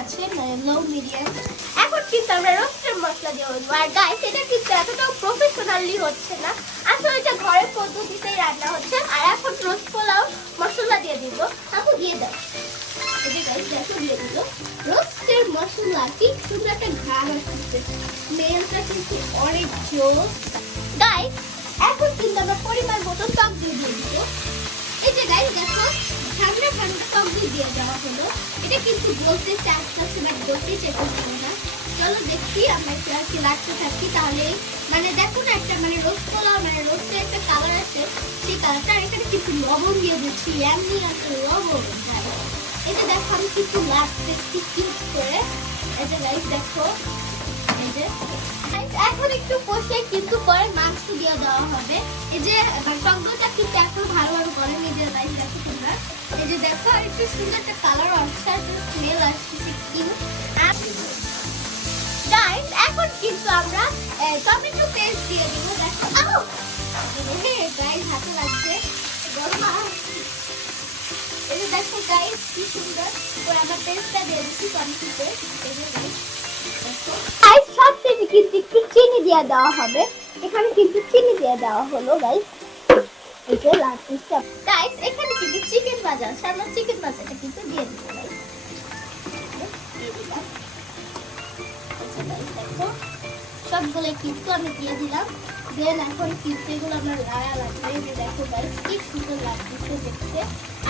আছে মানে লো মিডিয়াম এখন কিন্তু আমরা রোস্টের মশলা দিয়ে দেবো আর গাইস এটা কিন্তু এতটাও প্রফেশনালি হচ্ছে না। আসলে এটা ঘরের পদ্ধতিতেই রান্না হচ্ছে। আর এখন রোস্ট পোলাও মশলা দিয়ে দিব। আপু দিয়ে দাও। যে guys, দেখো দিয়ে দিল। রোস্টের মশলা কি সুন্দর একটা ঘ্রাণ আসছে স্মেলটা কিন্তু অনেক জোর গাইস এখন কিন্তু আমরা পরিমাণ মতো টক দিয়ে দিয়ে দিব। এই যে গাইস ঠান্ডা দিয়ে দেওয়া হলো। এটা কিন্তু বলতে চাচ্ছে বাট বলতে চেয়েছিল না। চলো দেখি আমরা আর কি লাগতে থাকি। তাহলে মানে দেখো না একটা মানে রোস্ট পোলাও মানে রোস্টের একটা কালার আছে। সেই কালারটা আর এখানে কিছু লবণ দিয়ে দিচ্ছি। এমনি আছে লবণ। এই দেখো, আমি কিছু লাগছে, কি করে। এই যে গাইস দেখো। এই যে। এখন একটু কষে কিন্তু পরে মাংস দিয়ে দেওয়া হবে। এই যে টকদইটা কিন্তু এখন ভালোভাবে গলে নিজে গাইস দেখো তোমরা এই যে দেখো, আর একটু সুন্দর একটা কালার আসছে, আর স্মেল আসছে গাইস এখন কিন্তু আমরা টমেটো পেস্ট দিয়ে দিব, দেখো। আউ গাইস হাতে লাগছে। এই দেখো গাইস কি সুন্দর তো আমরা পেস্টটা দিয়ে দিচ্ছি টমেটো পেস্ট এই গাইস সব কিন্তু একটু চিনি দিয়ে দেওয়া হবে। এখানে কিন্তু চিনি দিয়ে দেওয়া হলো গাইস আচ্ছা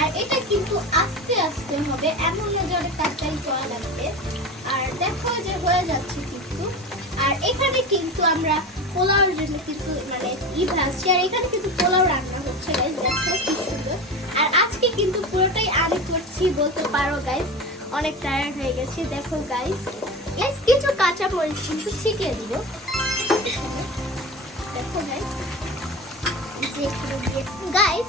আর এটা কিন্তু আস্তে আস্তে হবে, এমন না যে অনেক তাড়াতাড়ি লাগবে। আর দেখো যে হয়ে যাচ্ছে কিন্তু। আর এখানে কিন্তু আমরা পোলাওর জন্য কিন্তু মানে ই ভাজছি। আর এখানে কিন্তু পোলাও রান্না অনেক টায়ার্ড হয়ে গেছি। দেখো গাইস গাইস কিছু কাঁচা মরিচ কিন্তু ছিটিয়ে দিব। দেখো গাইস গাইস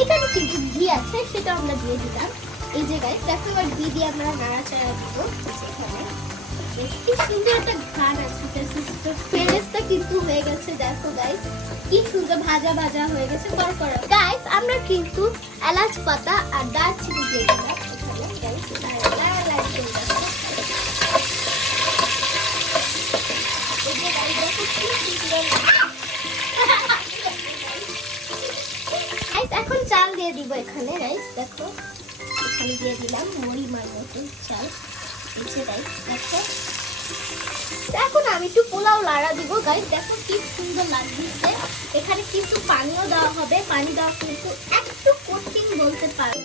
এখানে কিন্তু ঘি আছে সেটা আমরা দিয়ে দিলাম। এই যে গাইস দেখো এবার ঘি দিয়ে আমরা নাড়াচাড়া দিব। গাইস আমরা কিন্তু এলাচ পাতা আর দারচিনি দিয়ে দিলাম। এখানে লাল লাল করে যাচ্ছে এই যে গাইস দেখো কি সুন্দর গাইস এখন চাল দিয়ে দিব এখানে গাইস দেখো। এখানে দিয়ে দিলাম পরিমাণ মতো চাল। যে গাইস দেখো। এখন আমি একটু পোলাও লাড়া দিব গাইস দেখো কি সুন্দর লাগছে। এখানে কিন্তু পানিও দেওয়া হবে। পানি দেওয়া কিন্তু একটু কঠিন বলতে পারো।